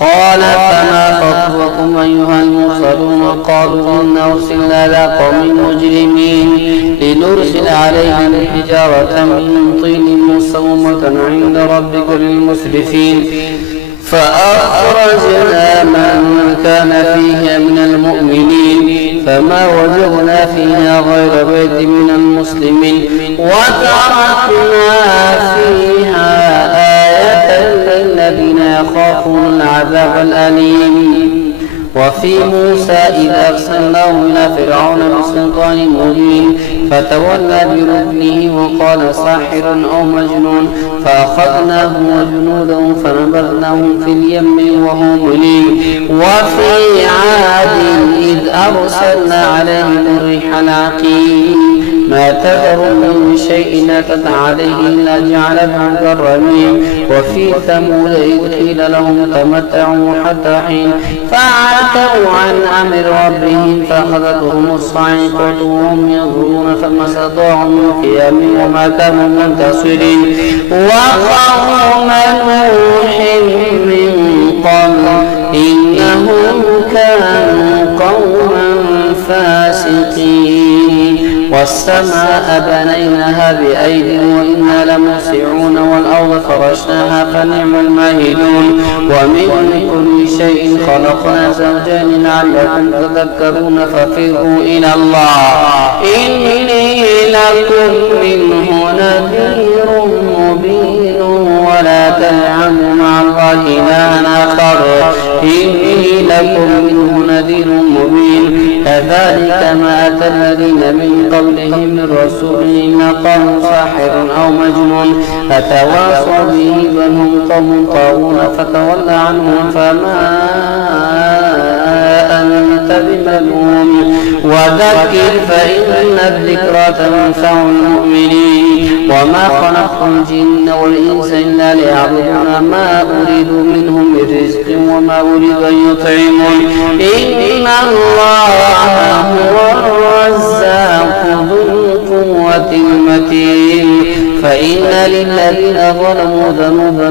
قال فما خطبكم أيها المرسلون قالوا إنا أرسلنا إلى قوم مجرمين لنرسل عليهم حجارة من طين مسومة عند ربك للمسرفين فأخرجنا من كان فيها من المؤمنين فما وجدنا فيها غير بيت من المسلمين وتركنا فيها آية للذين يخافون العذاب الأليم. وفي موسى إذ أرسلناه إلى فرعون بسلطان مبين فتولى بركنه وقال ساحر أو مجنون فأخذناه وجنوده فنبذناهم في اليم وهم مليم. وفي عاد إذ أرسلنا عليهم الريح العقيم ما تذر من شيء أتت عليه إلا جعله كالرميم. وفي ثمود إذ قيل لهم تمتعوا حتى حين فعتوا عن أمر ربهم فأخذتهم الصاعقة وهم ينظرون فما استطاعوا من قيام وما كانوا منتصرين. وقوم نوح من قبل إنهم كانوا قوما فاسقين. والسماء بنيناها بأيد وإنا لموسعون والأرض فرشناها فنعم الماهدون. ومن كل شيء خلقنا زوجين لعلكم تذكرون ففروا إلى الله إني لكم منه نذير مبين ولا تجعلوا مع الله إلها آخر إني لكم منه نذير مبين. كذلك ما أتى الذين من قبلهم من رسول إلا قالوا ساحر أو مجنون أتواصوا به بل هم قوم طاغون فتول عنهم فما أنت بملوم وذكر فإن الذكرى تنفع المؤمنين. وما خلقت الجن والإنس إلا ليعبدون ما أريد منهم من رزق وما أريد أن يطعمون إن الله هو الرزاق ذو القوة المتين. فإن للذين ظلموا ذنوبا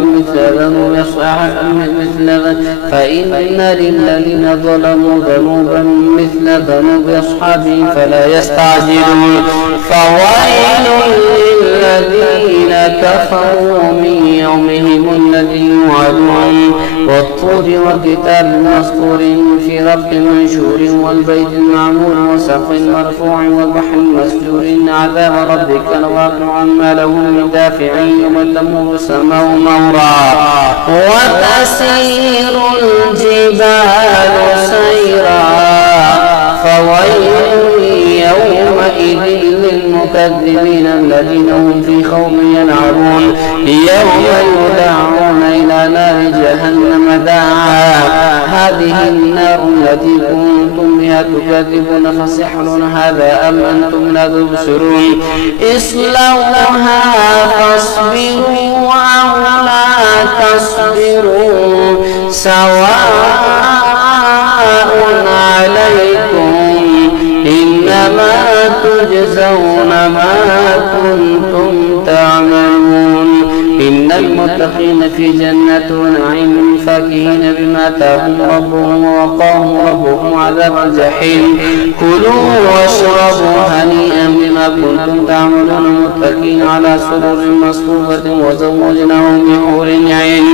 مثل ذنوب أصحابهم فلا يستعجلون. فويل للذين كفروا من يومهم الذي يوعدون والطور وكتاب مسطور في رق منشور والبيت المعمور وسقف مرفوع وبحر مسجور عذاب ربك لواقع ما له من دافع يوم تمور السماء مورا وتسير الجبال سيرا. فويل يومئذ للمكذبين الذين هم في خوض يلعبون يوم يدعون إلى نار جهنم دعا هذه النار التي كنتم بها تكذبون فسحر هذا أم أنتم لا تبصرون اصلوها فاصبروا أو لا تصبروا سواء عليكم إنما تجزون ما كنتم تعملون. إن المتقين في جنات ونعيم فاكهين بما آتاهم ربهم ووقاهم ربهم عذاب الجحيم. كلوا واشربوا هنيئا بما كنتم تعملون متكئين على سرر مصفوفة وزوجناهم بحور عين.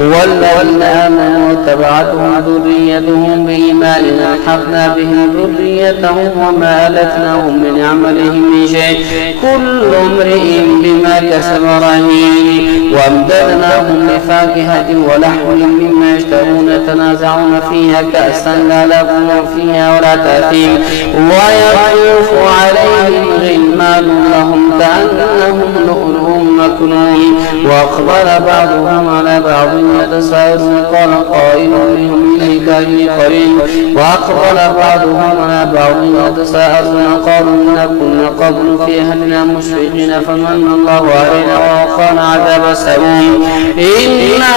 والذين آمنوا واتبعتهم ذريتهم بإيمان ألحقنا بهم ذريتهم وما ألتناهم من عملهم من شيء كل امرئ بما كسب رهين. وامددناهم بفاكهة ولحم مما يشتهون يتنازعون فيها كأسا لا لغو فيها ولا تأثيم. ويطوف عليهم غلمان لهم كأنهم لؤلؤ مكنون. وأقبل بعضهم على بعض يتساءلون قال قائل منهم إليك قريب. وأقبل بعضهم على بعض يتساءلون قالوا إنا كنا قبل في أهلنا مشفقين فمن الله علينا ووقانا عذاب السموم إنا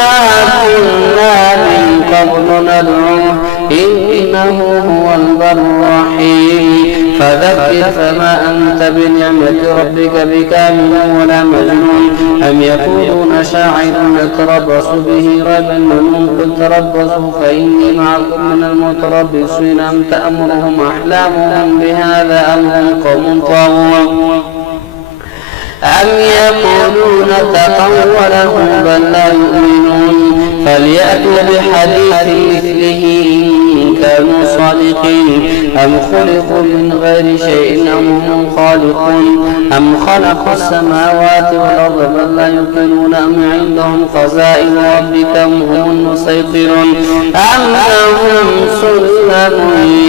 كنا من قبل ندعوه إنه هو البر الرحيم. فذكر فما أنت بنعمة ربك بكامل ولا مجنون أم يقولون شاعر نتربص به ريب المنون قل تربصوا فإني معكم من المتربصين أم تأمرهم أحلامهم بهذا أم هم قوم طاغون أم يقولون تقوله بل لا يؤمنون فليأتوا بحديث مثله إن كانوا صادقين أم خلقوا من غير شيء أم هم خالقون أم خلقوا السماوات والأرض بل لا يوقنون أم عندهم خزائن ربك أم هم المسيطرون أم لهم سلم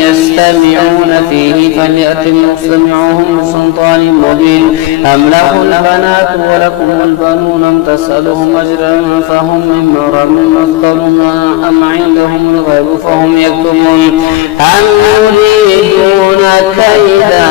يستمعون فيه فليأت المستمعهم بسلطان مبين أم له البنات ولكم البنون أم تسألهم أجرا فهم من مغرم مثقلون أم عندهم الغيب فهم يكتبون أم يريدون كيدا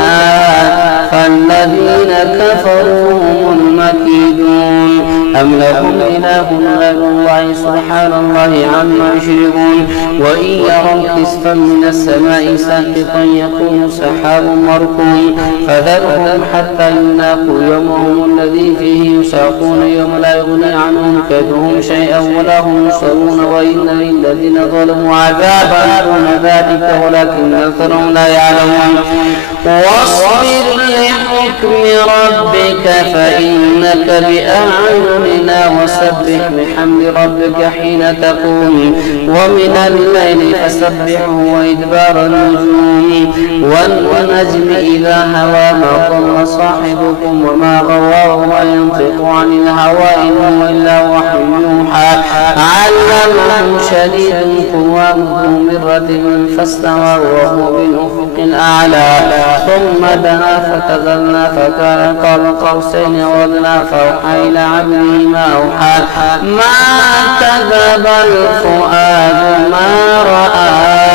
فالذين كفروا هم المكيدون أم لهم إله غير الله سبحان الله عما يشركون وإن يروا كسفا من السماء ساقطا يكون سحاب مركوم فذرهم حتى يلاقوا يومهم الذي فيه يساقون يوم لا يغني عنهم كيدهم شيئا ولا هم ينصرون وإن للذين ظلموا عذابا دون ذلك ولكن أكثرهم لا يعلمون واصبر لحكم ربك فإنك بأعيننا وسبح بحمد ربك حين تقوم ومن الليل فسبحه وإدبار النجوم والنجم إذا هوى ما ضل صاحبكم وما غوى وما ينطق عن الهوى إن هو إلا وحي يوحى علمه شديد القوى ذو مرة فاستوى وهو بالأفق الأعلى ثم دنا فتدلى فكان قاب قوسين وأدنى فأوحى إلى عبده ما أوحى ما كذب الفؤاد ما رأى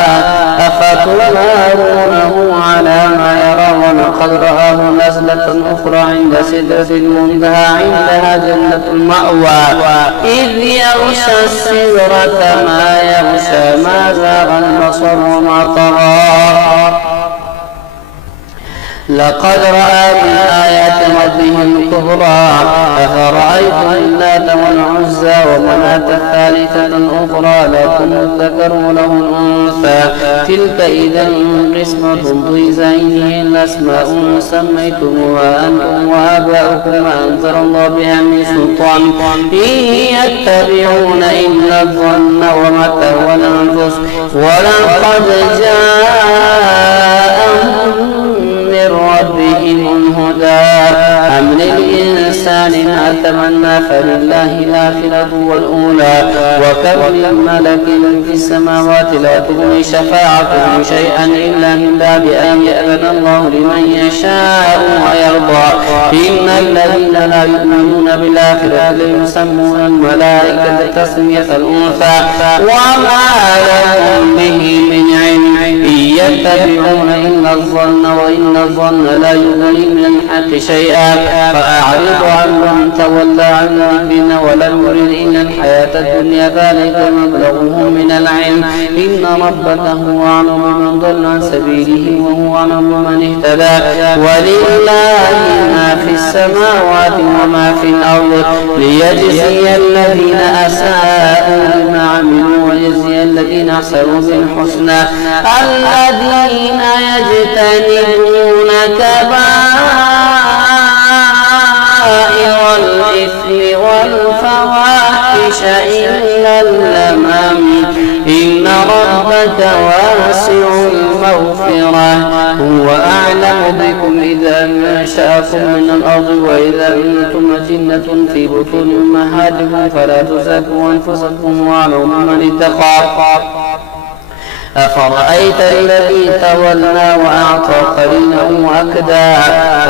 أفتمارونه على ما يرى ولقد رآه نزلة أخرى عند سدرة المنتهى عندها جنة المأوى إذ يغشى السدرة ما يغشى ما زاغ البصر وما طغى لقد رأى من آيات ربه الكبرى أفرأيتم اللات والعزى ومناة الثالثة الأخرى لكم الذكر وله الأنثى تلك إذا قسمة ضيزى إن هي الأسماء سميتموها أنتم وآباؤكم ما أنزل الله بها من سلطان إن يتبعون إلا الظن وما تهوى الأنفس ولقد جاءهم من ربهم الهدى أم للإنسان ما تمنى فلله الآخرة والأولى وكم من ملك في السماوات لا تغني شفاعتهم شيئا إلا من باب أن يأذن الله لمن يشاء ويرضى إن الذين لا يؤمنون بالآخرة ليسمون الملائكة تسمية الأنثى وما لهم به من علم إن يتبعون إلا الظن وإن الظن لا يغني من الحق شيئا فأعرض عمن تولى عن ذكرنا ولم يرد إلا الحياة الدنيا ذلك مبلغه من العلم إن ربك هو أعلم بمن ضل عن سبيله وهو أعلم بمن اهتدى ولله ما في السماوات وما في الأرض ليجزي الذين أساءوا بما عملوا ويجزي الذين أحسنوا بالحسنى الذين يجتنبون كبائر الإثم والفواحش إلا اللمم إن ربك واسع المغفرة هو أعلم بكم إذا أنشأكم من الأرض وإذا أنتم أجنة في بطون أمهاتكم فلا تزكوا أنفسكم واعلموا من اتقى أفرأيت الذي تولى وأعطى قليلا وأكدى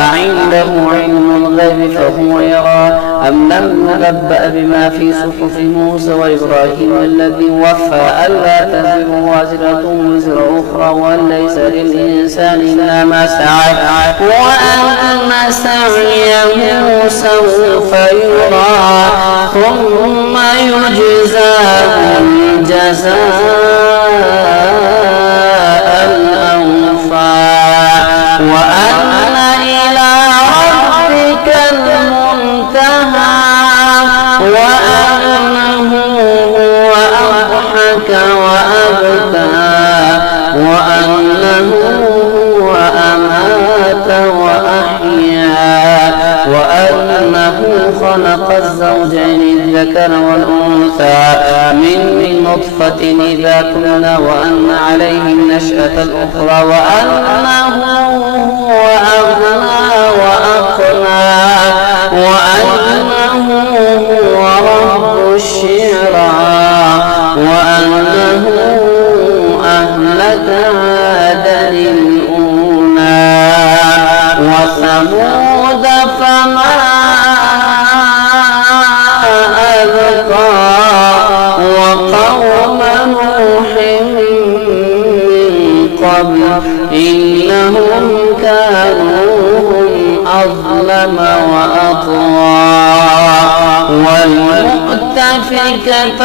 أعنده علم الغيب فهو يرى أم لم ننبأ بما في صحف موسى وإبراهيم الذي وفى ألا تزر وازرة وزر أخرى وأن ليس للإنسان إلا ما سعى وأن سعيه سوف يرى ثم يجزاه الجزاء الأوفى خلق الزوجين الذكر والأنثى من نطفة إذا تمنى وأن عليه النشأة الأخرى وأنه هو أغنى وأقنى وأنه هو رب الشعرى وأنه أهلك عادا الأولى وثمود فما أبقى وقوم نوح من قبل إنهم كانوا هم أظلم وأطغى والمؤتفكة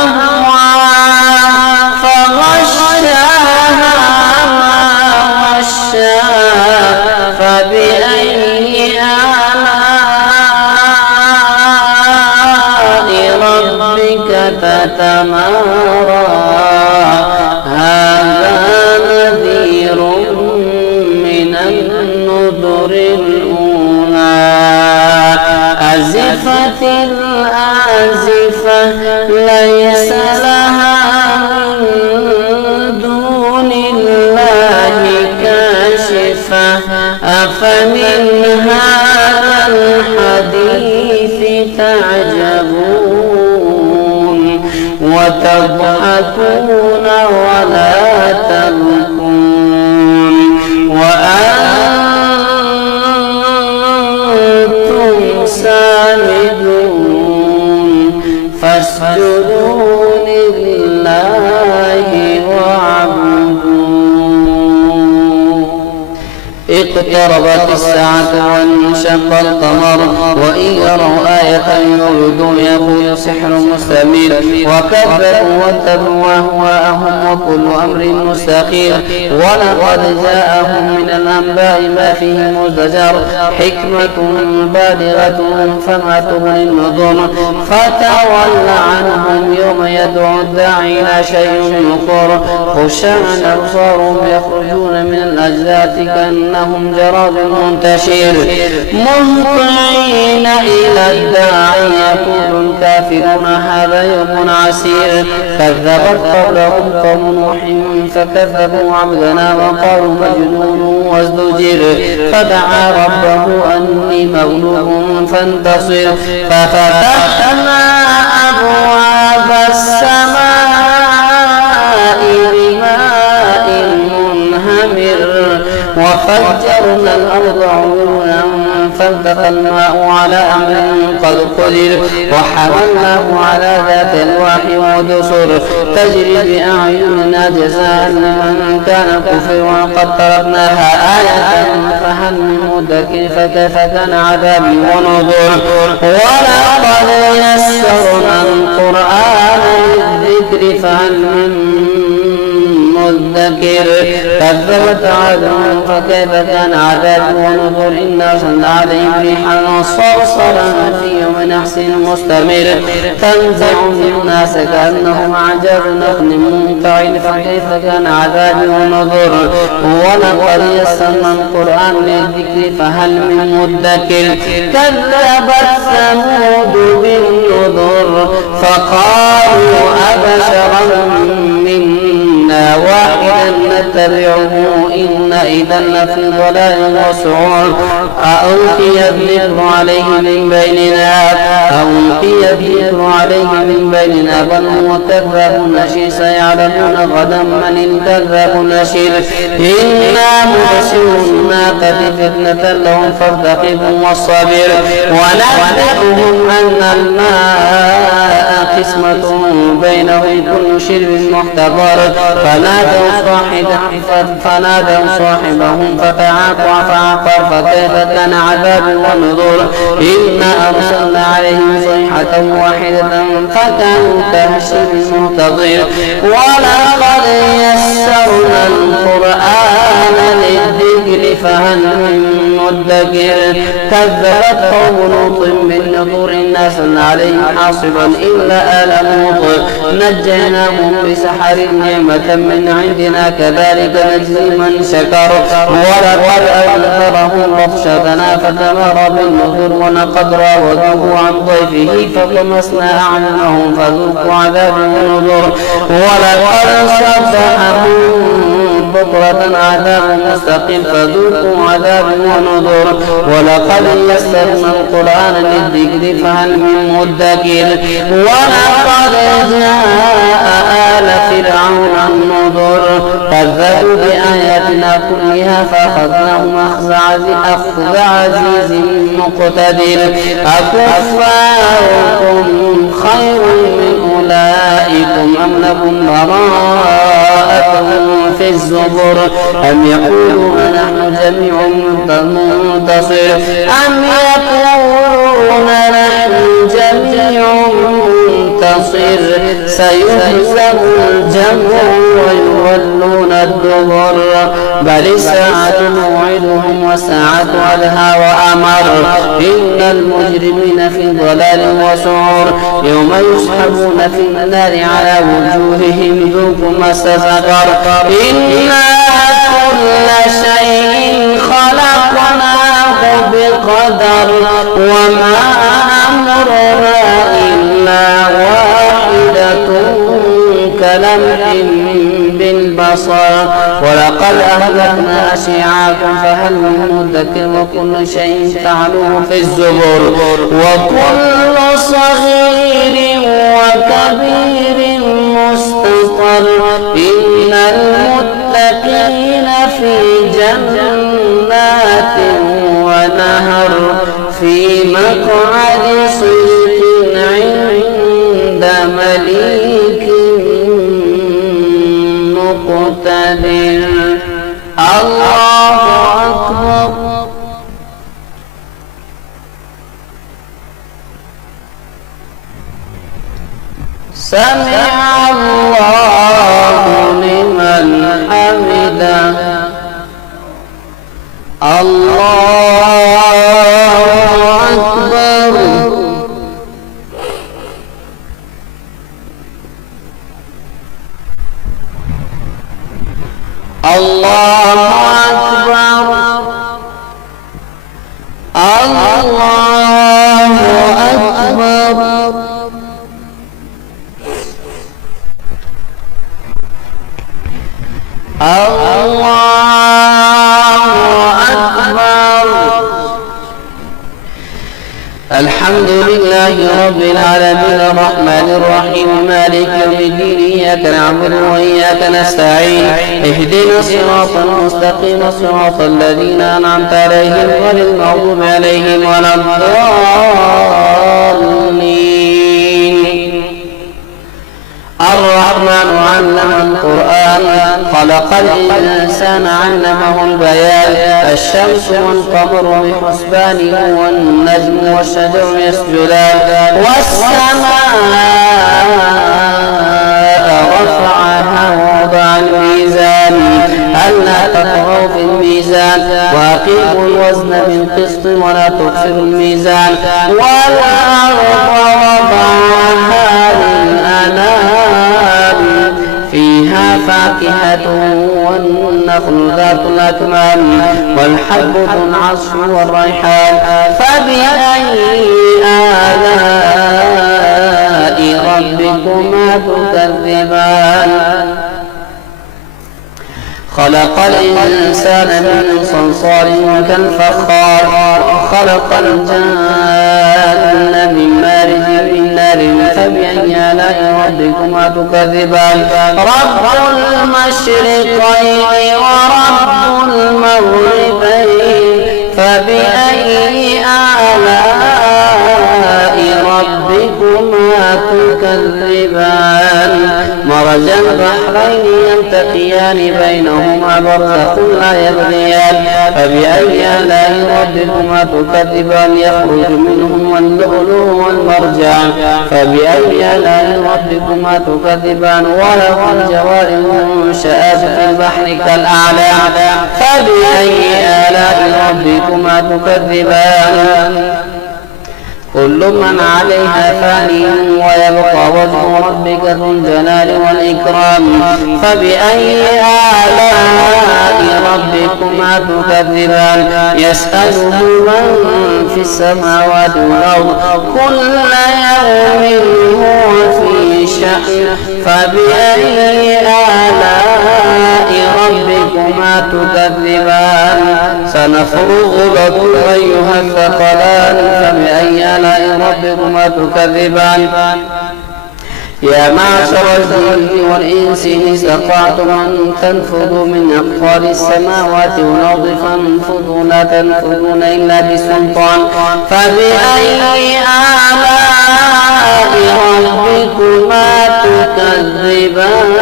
أهوى فغشاها ما غشى فبأي آلاء ربك تتمارى هذا نذير من النذر الأولى أزفت الآزفة ليس لها من دون الله كاشفة أفمن هذا الحديث تعجبون وتضحكون ولا تبكون وأنتم سامدون فاسجدوا لله واعبدوا اقتربت الساعة وانشق القمر وإن يروا آية يردون يقول سحر مستمر وكذبوا واتبعوا أهواءهم وكل أمر مستقيم ولقد جاءهم من الأنباء ما فيه مزدجر حكمة بالغة فما تغني النذر فتول عنهم يوم يدعو الداعي إلى شيء نكر خشعا أبصارهم يخرجون من الأجداث كأنهم جراد منتشر مهطعين إلى الداعي يقول الكافرون هذا يوم عسير كذبت قبلهم قوم نوح فكذبوا عبدنا وقالوا مجنون وازدجر فدعا ربه أني مغلوب فانتصر ففتحنا أبواب السماء بماء منهمر وفجرنا الأرض عيونا فالتقى الماء على أمر قد قدر وحملناه على ذات الواح ودسر تجري بأعيننا جزاء لمن كان كفر وقد تركناها آية فهل من مدكر فكيف كان عذابي ونذر ولقد يسرنا القرآن للذكر فهل من مدكر كذبت عاد فكيف كان عذابي ونذر إنا أرسلنا عليهم ريحا صرصرا في يوم نحس مستمر تنزع الناس كأنهم أعجاز نخل منقعر فكيف كان عذابي ونذر ولقد يسرنا القرآن للذكر فهل من مدكر كذبت ثمود بالنذر فقالوا أبشرا منا واحدا نتبعه إن إذا لفي ضلال وسعور ألقي الذكر عليه من بيننا بل هو كذاب نشير سيعلمون غدا من الكذاب النشير إنا مرسل الناقة فتنة لهم فارتقبوا والصبر ونبئهم أن الماء قسمة بينهم كل شرب محتضر فنادوا صاحبهم فتعاقوا فعقر فكيف كان عذابي ونذر إنا أرسلنا عليهم صيحة واحدة فكانوا كهشيم المحتضر ولقد يسرنا القرآن للذكر للذكر فهل من مدكر كذبت قوم لوط بالنذر إنا أرسلنا عليهم حاصبا إلا آل لوط نجيناهم بسحر نعمة من عندنا كذلك نجزي من شكر ولقد أنذرهم بطشتنا فتمارى بالنذر ولقد راودوه عن ضيفه فطمسنا أعينهم فذوقوا عذاب النذر ولقد صبحهم بكرة عذاب مستقيم فذوقوا عذاب ونذر ولقد يسرنا القرآن للذكر فهل من مدكر ولقد جاء آل فرعون النذر كذبوا بآياتنا كلها فأخذناهم أخذ عزيز مقتدر أكفاركم خير من أولئكم أم لكم براءة في الزبر أم يقولون نحن جميع منتصر أم يقولون نحن جميع منتصر سيهزم الجمع ويولون الدبر بل الساعة موعدهم والساعة أدهى وأمر إن المجرمين في ضلال وسعور يوم يسحبون في النار على وجوههم ذوقوا مس سقر إنا كل شيء خلقناه بقدر وما أمرنا إلا واحدة كلمح بالبصر ولقد أهلكنا أشياعكم فهل من مدكر وكل شيء فعلوه في الزبر وكل صغير وكبير مستقر إن المتقين في جنات ونهر في مقعد صدق عند مليك مقتدر الله أكبر سمع الله لمن حمده الله أكبر الله أكبر الله أكبر الحمد لله رب العالمين الرحمن الرحيم مالك يوم الدين إياك نعبد وإياك نستعين اهدنا الصراط المستقيم صراط الذين أنعمت عليهم غير المغضوب عليهم ولا الضالين الرحمن علم القرآن خلق الإنسان علمه البيان الشمس والقمر بحسبان والنجم والشجر يسجدان والسماء رفعها ووضع الميزان ألا تطغوا في الميزان وأقيموا الوزن بالقسط ولا تخسروا الميزان والأرض وضعها للأنام فيها فاكهة والنخل ذات الأكمام والحب ذو العصف والريحان فبأي آلاء ربكما تكذبان خلق الإنسان من صلصال كالفخار خلق الجن من مارج من نار فبأي آلاء ربكما تكذبان رب المشرقين ورب المغربين فبأي آلاء ربكما تكذبان مرج البحرين يلتقيان بينهما برزخ لا يبغيان فبأي آلاء ربكما تكذبان يخرج منهما اللؤلؤ والمرجان فبأي آلاء ربكما تكذبان وله الجوار المنشآت في البحر كالأعلام فبأي آلاء ربكما تكذبان كل من عليها فانٍ ويبقى وجه ربك ذو الجلال والإكرام فبأي آلاء ربكما تكذبان يسأله من في السماوات والأرض كل يوم هو في شأن فبأي آلاء ربكما تكذبان سنفرغ لكم أيها الثقلان فبأي آلاء ربكما تكذبان يا معشر الجن والإنس إن استطعتم أن تنفذوا من أقطار السماوات والأرض فانفذوا لا تنفذون إلا بسلطان فبأي آلاء ربكما تكذبان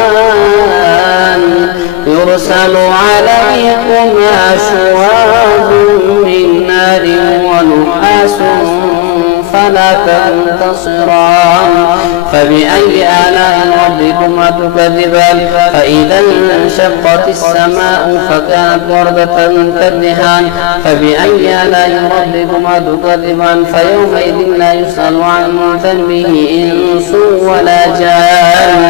يرسل عليكما شواظ من نار ونحاس فلا تنتصران فبأي آلاء ربكما تكذبان فإذا انشقت السماء فكانت وردة كالدهان فبأي آلاء ربكما تكذبان فيومئذ لا يسأل عن ذنبه إنس ولا جان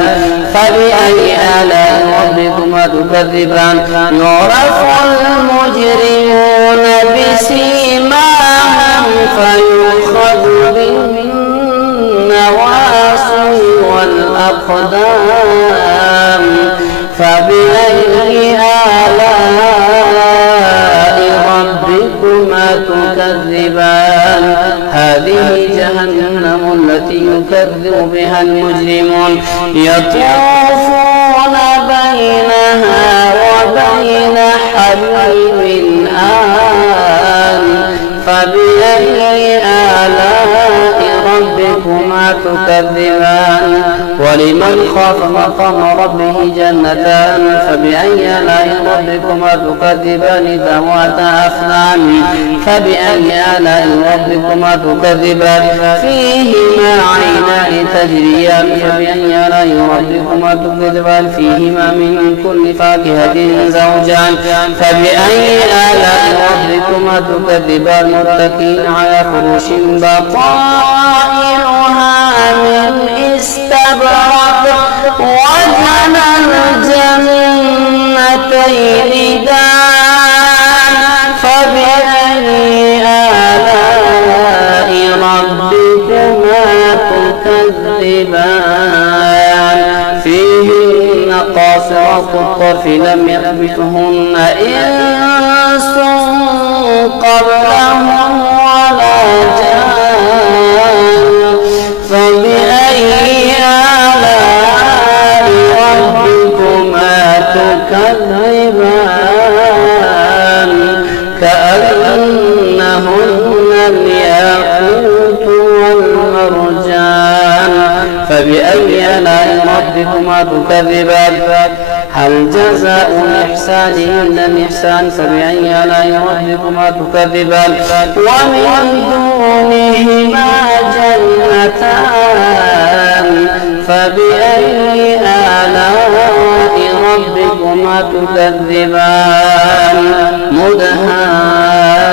فبأي آلاء ربكما تكذبان يعرف المجرمون بسيماهم فيؤخذ بالنواصي والأقدام فبأي آلاء ربكما تكذبان هذه جهنم التي يكذب بها المجرمون يطوفون بينها وبين حميم آن فبأي آلاء ربكما تكذبان ولمن خاف مقام ربه جنتان فبأي آلاء ربكما تكذبان ذواتا أفنان فبأي آلاء ربكما تكذبان فيهما عينان تجريان فبأي آلاء ربكما تكذبان فيهما من كل فاكهة زوجان فبأي آلاء ربكما تكذبان متكئين على فرش بطائنها من استبرق وجنى الجنتين دان فبأي آلاء ربكما تكذبان فيهن قاصرات الطرف لم يطمثهن إنس قبلهم ولا جان فبأي آلاء ربكما تكذبان كأنهن الياقوت والمرجان فبأي آلاء ربكما تكذبان هل جزاء الإحسان إلا الإحسان فبأي آلاء ربكما تكذبان ومن دونهما جنتان فبأي آلاء ربكما تكذبان مدهامتان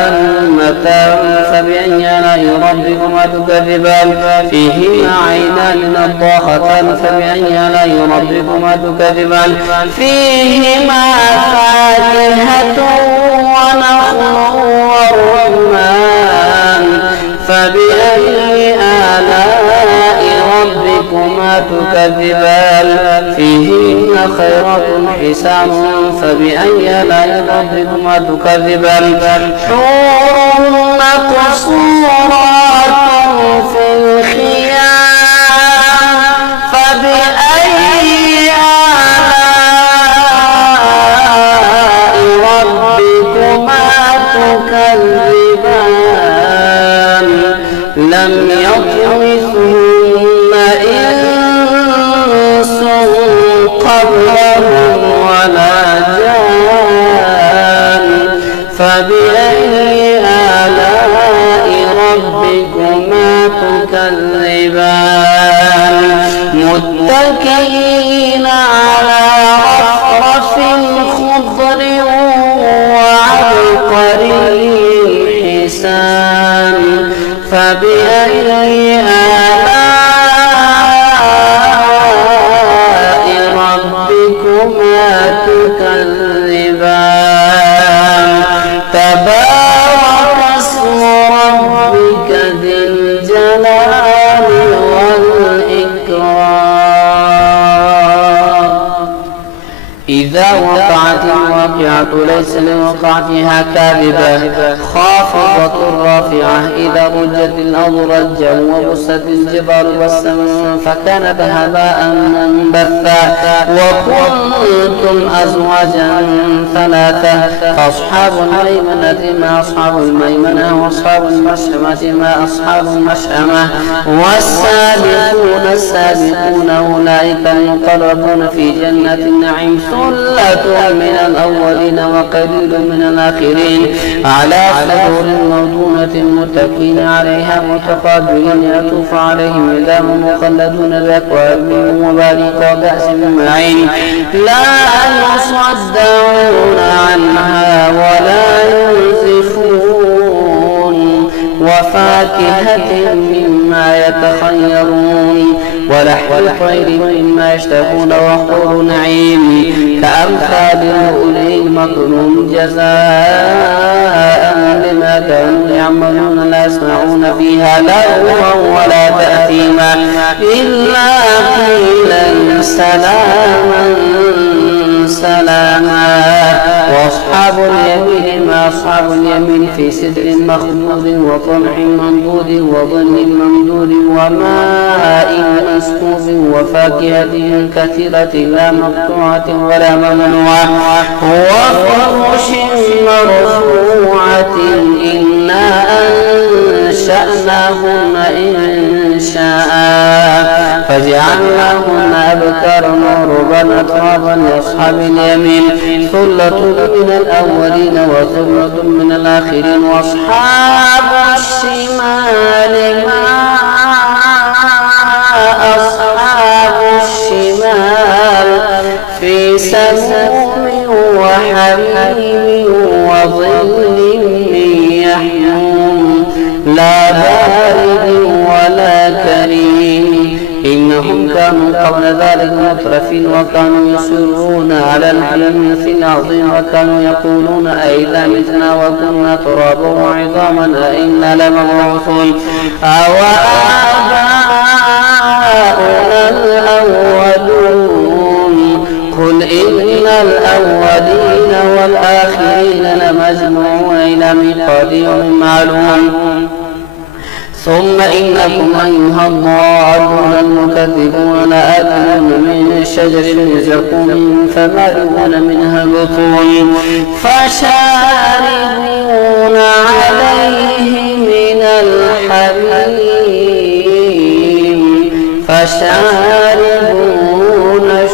فبأي آلاء ربكما تكذبان فيهما عينان نضاختان فبأي آلاء ربكما تكذبان فيهما فاكهة ونخل ورمان فبأي آلاء ربكما تكذبان فيهن خيرات حسان فبأي آلاء ربكما تكذبان حور مقصورات في الخيام فبأي آلاء ربكما تكذبان لم يطمثهن إنس قبلهم ولا جان فبأي آلاء ربكما تكذبان متكئين على رفرف خضر وعبقري حسان فبأي آلاء ربكما تكذبان تبارك اسم ربك ذي الجلال والإكرام إذا وقعت الواقعة ليس لوقعتها كاذبة خافضة رافعة إذا رجت الأرض رجا وبست الجبال بسا فكانت هباء منبثا وكنتم أزواجا ثلاثة فأصحاب الميمنة ما أصحاب الميمنة وأصحاب المشأمة ما أصحاب المشأمة والسابقون السابقون أولئك المقربون في جنة النعيم ثلة من الأولين وقليل من الآخرين على سرر موضونة متكئين عليها متقابلين يطوف عليهم ولدان مخلدون بأكواب وباريق وكأس من معين لا يصدعون عنها ولا ينزفون وفاكهة مما يتخيرون ولحم الطير مما يشتهون وحور نعيم كأمثال اللؤلؤ المكنون جزاء بما كانوا يعملون لا يسمعون فيها لغوا ولا تأثيما إلا قيلا سلاما سلاما وأصحاب اليمين ما أصحاب اليمين في سدر مخضود وطلح منضود وظل ممدود وماء مسكوب وفاكهة كثيرة لا مقطوعة ولا ممنوعة وفرش مرفوعة إنا أنشأناهن إنشاء فجعلناهن أبكارا عربا أترابا لأصحاب اليمين ثلة من الأولين وثلة من الآخرين وأصحاب الشمال ما أصحاب الشمال في سموم وحميم وظل من يحموم لا بارد ولا كريم إنهم كانوا قبل ذلك مترفين وكانوا يصرون على الحنث العظيم وكانوا يقولون أئذا متنا وكنا ترابا وعظاما أئنا لمبعوثون أوآباؤنا الأولون قل إن الأولين والآخرين لمجموعون إلى ميقات يوم معلوم ثم إنكم أيها الضالون المكذبون لآكلون من شجر زقوم فمالئون منها البطون فشاربون عليه من الحميم فشاربون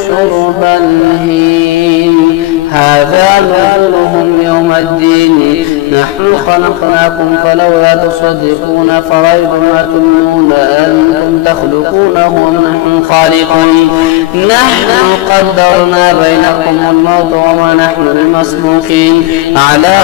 شرب الهيم هذا نزلهم يوم الدين نحن خلقناكم فلولا تصدقون فرأيتم ما تمنون أنتم تخلقونه ونحن خالقون نحن قدرنا بينكم الموت وما نحن بمسبوقين على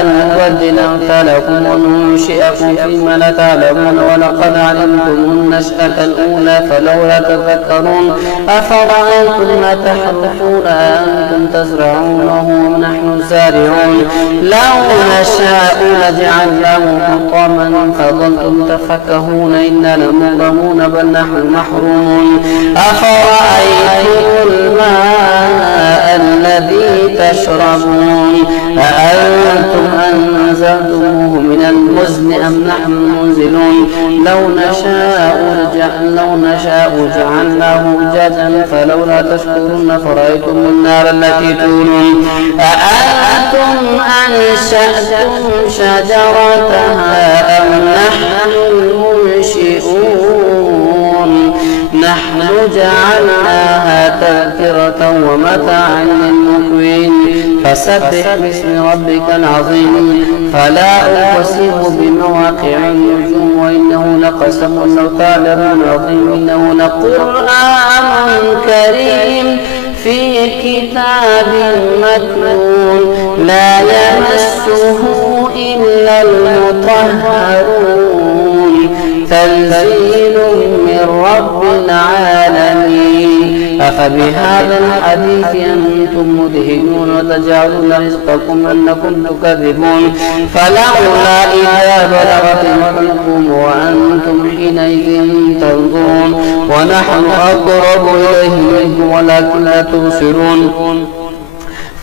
أن نبدل أمثالكم وننشئكم فيما لا تعلمون ولقد علمتم النشأة الأولى فلولا تذكرون أفرأيتم ما تحرثون أنتم تزرعونه ونحن زارعون لو نشاء لجعلناه حطاما فظلتم تفكهون إنا لمغرمون بل نحن محرومون أفرأيتم الماء الذي تشربون أأنتم أنزلتموه من المزن أم نحن المنزلون لو نشاء جعلناه أجاجا فلولا تشكرون فرأيتم النار التي تورون أأنتم أنشأتم شجرتها أم نحن المنشئون نحن جعلناها تذكرة مغفرة ومتاعا للمقوين. فسبح باسم ربك العظيم. فلا أقسم بمواقع النجوم وإنه لقسم لو تعلمون عظيم إنه لقرآن كريم في كتاب مكنون لا يمسه إلا المطهرون تنزيل من رب العالمين. أفبهذا الحديث أنتم مدهنون وتجعلون رزقكم أنكم تكذبون. فلولا إذا بلغت الحلقوم وأنتم حينئذ تنظرون ونحن أقرب إليه منكم ولكن لا تبصرون.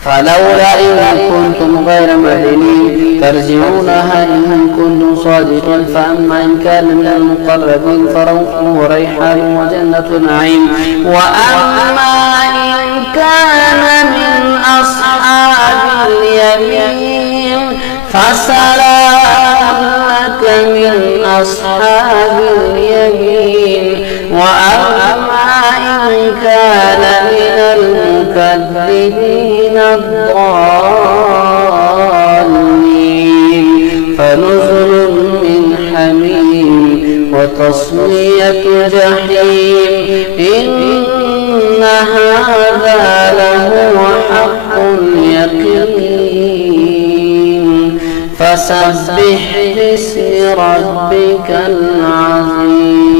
فلولا إن كنتم غير مدينين ترجعونها إن كنتم صادقين. فأما إن كان من المقربين فروح وريحان وجنة نعيم. وأما إن كان من أصحاب اليمين فسلام لك من أصحاب اليمين. وأما إن كان من المكذبين الضالين فنزل من حميم وتصلية جحيم. إن هذا لهو حق اليقين. فسبح باسم ربك العظيم.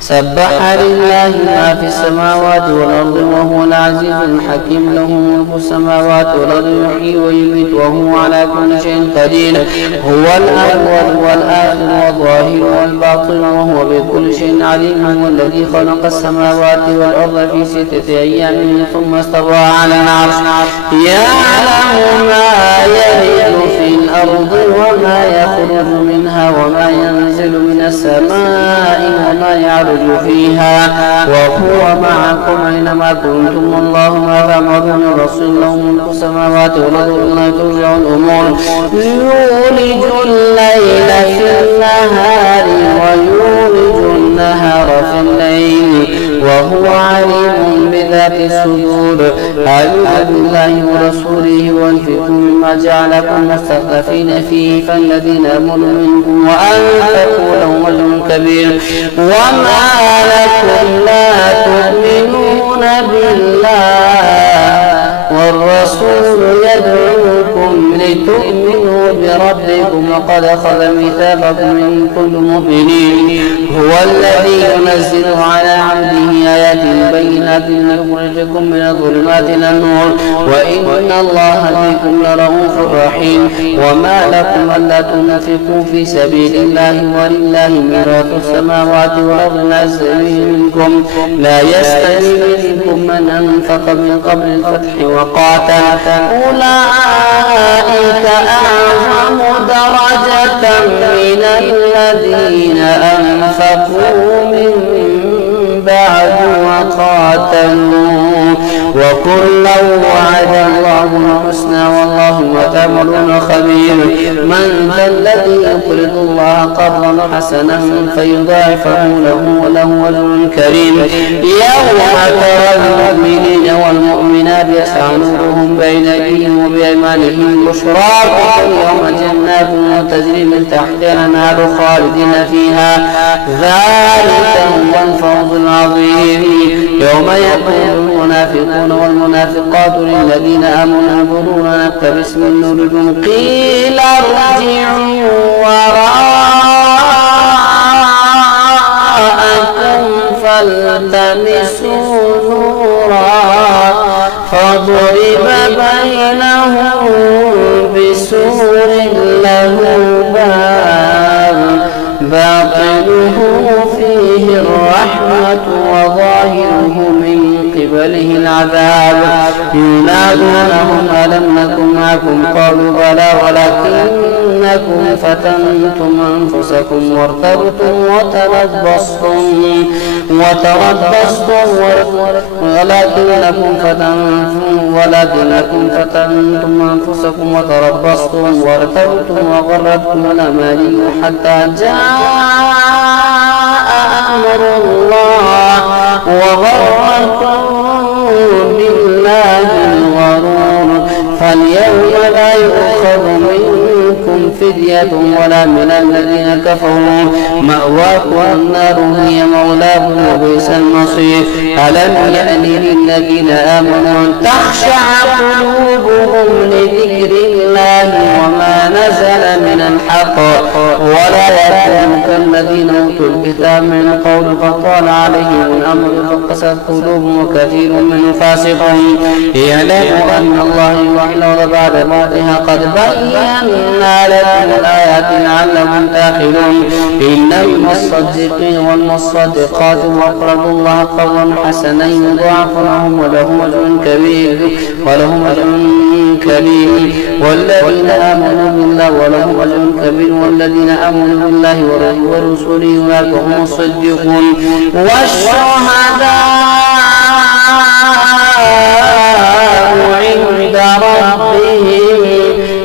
سبح لله ما في السماوات والأرض وهو العزيز الحكيم. له ملك السماوات والأرض يحيي ويميت وهو على كل شيء قدير. هو الأول والآخر والظاهر والباطن وهو بكل شيء عليم. هو الذي خلق السماوات والأرض في 6 أيام ثم استوى على العرش يعلم ما يلج في الأرض وما يخرج منها وما ينزل من السماء وما يعرج فيها وهو معكم أينما كنتم والله ما تعملون. الرسول له ملك السماوات والأرض لا ترجع الأمور. يولج الليل في النهار ويولج النهار في الليل وهو عليم بذات الصدور. آمنوا بالله ورسوله وانفقوا مما جعلكم مستخلفين فيه فالذين آمنوا منكم وأنفقوا لهم أجر كبير. وما لكم لا تؤمنون بالله والرسول يدعوكم لتؤمنوا بربكم وقد أخذ ميثاقكم إن كنتم مؤمنين. هو الذي ينزل على عبده آيات بينات ليخرجكم من الظلمات إلى النور وإن الله بكم لرؤوف رحيم. وما لكم ألا تنفقوا في سبيل الله ولله ميراث السماوات والأرض لا يستوي منكم من أنفق من قبل الفتح وقاتل أولئك أعظم درجة من الذين أنفقوا من بعد وقاتلوا وكلا وعد الله الحسنى والله ما تعملون خبير. من ذا الذي يقرض الله قرضا حسنا فيضاعفه له وله أجر كريم. يوم ترى المؤمنين والمؤمنات يسعى نورهم بين أيديهم وبأيمانهم بشراكم اليوم جنات تجري من تحتها الأنهار خالدين فيها ذلك هو الفوز العظيم. يوم يقول المنافقون والمنافقات للذين آمنوا انظرونا نقتبس من نوركم قيل ارجعوا وراءكم فالتمسوا نورا فضرب بينهم بسور له باب باطنه فيه الرحمة وظاهره من قبله العذاب. ينادونهم ألم نكن معكم قالوا بلى ولكنكم فتنتم أنفسكم وارتبتم ولكنكم فتنتم أنفسكم وتربصتم وارتبتم وغرتكم الأماني حتى جاء أمر الله وغرتكم بالله الغرور. فاليوم لا يؤخذ منكم فدية ولا من الذين كفروا، مأواكم النار هي مولاكم وبئس المصير. ألم يأن للذين آمنوا أن تخشع قلوبهم لذكر الله وما نزل من الحق ولا يكونوا كالذين أوتوا الكتاب من قبل فطال عليهم الأمر فقست قلوبهم وكثير منهم فاسقون. اعلموا أن الله يحيي الأرض بعد موتها قد بينا لكم الآيات لعلكم تعقلون. إن المصدقين والمصدقات وأقرضوا الله قرضا حسنا يضاعف لهم ولهم أجر كبير والذين آمنوا بالله ولهم أجر كبير والذين آمنوا بالله ورسوله أولئك هم الصديقون والشهداء عند ربهم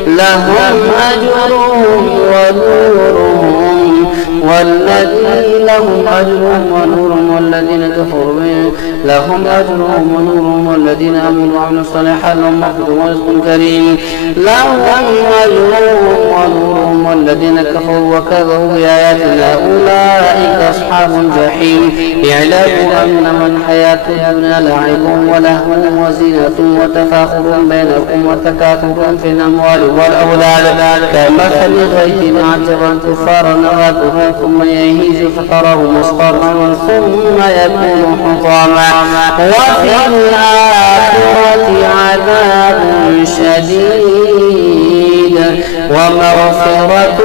لهم أجرهم ونورهم والذين لهم أجرهم ونورهم والذين كفروا لهم أجرهم ونورهم والذين آمنوا وعملوا الصالحات لهم مغفرة ورزق كريم. لهم أجرهم ونورهم والذين كفروا وكذبوا بآياتنا أولئك أصحاب الجحيم. اعلموا أنما الحياة الدنيا لعب ولهو وزينة وتفاخر بينكم وتكاثر في الأموال والأولاد كمثل غيث أعجب الكفار نباته ثم يهيج فتراه مصفرا ثم يكون حطاما وفي الآخرة عذاب شديد ومغفرة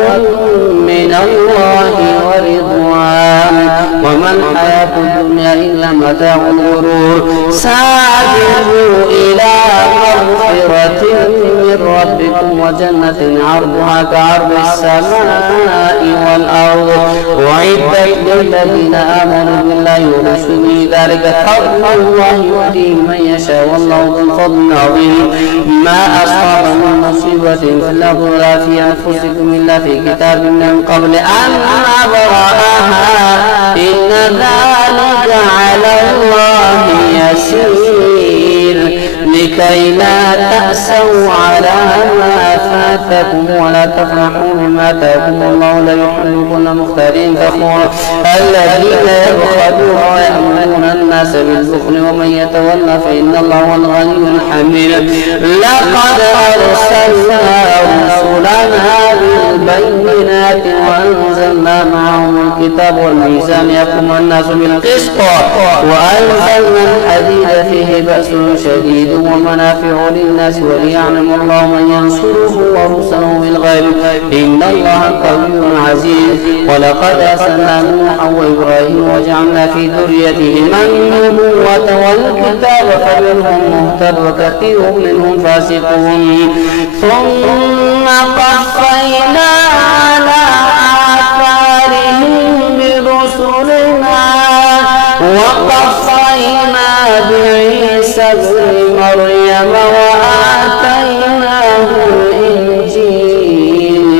من الله ورضوان وما الحياة الدنيا إلا متاع الغرور. سابقوا إلى مغفرة من ربكم وجنة عرضها كعرض السماء والأرض أعدت للذين آمنوا بالله ورسوله ذلك فضل الله يؤتيه من يشاء والله ذو الفضل العظيم. ما أصاب من مصيبة في الأرض ولا في أنفسكم إلا في كتاب من قبل أن نبرأها إن ذلك على الله يسير لكي لا تأسوا على ما فاتكم ولا تفرحوا بما آتاكم الله لا يحب كل مختال فخور. الذين يبخلون ويأمرون الناس بالبخل ومن يتولى فإن الله هو الغني الحميد. لقد أرسلنا رسلنا بالبينات وأنزلنا معهم الكتاب والميزان يقوم الناس بالقسط وأنزلنا الحديد فيه بأس شديد ومنافع للناس وليعلم الله من ينصره ورسله بالغيب إن الله قوي عزيز. ولقد أرسلنا نوحا وإبراهيم وجعلنا في ذريتهما النبوة والكتاب فمنهم مهتد وكثير منهم فاسقون. ثم قفينا على آثارهم برسلنا وقفينا بعيسى ابن مريم وآتيناه الإنجيل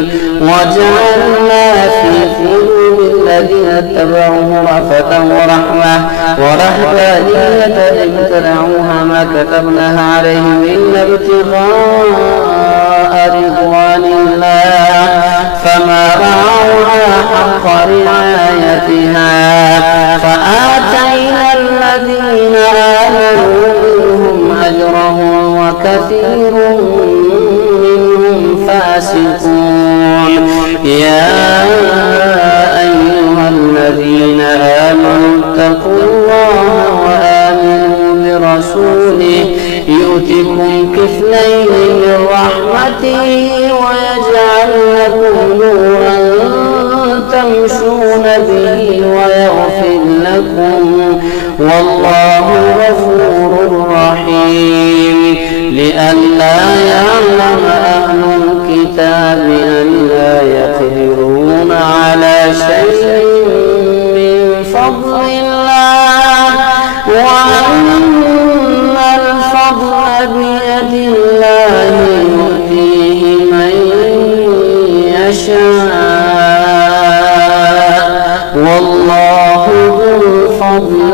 وجعلنا في قلوب الذين اتبعوه رأفة ورحمة ورهبانية ابتدعوها ما كتبناها عليهم إلا ابتغاء رضوان الله فما رعوها حق رعايتها فآتينا الذين آمنوا منهم أجرهم وكثير منهم فاسقون. يا أيها الذين آمنوا اتقوا الله وآمنوا برسوله يؤتكم كفلين من رحمته ويجعل لكم نورا تمشون به ويغفر لكم والله غفور رحيم. لئلا يعلم أهل الكتاب ألا يقدرون على شيء من فضل الله وأن الفضل بيد الله يؤتيه من يشاء والله ذو الفضل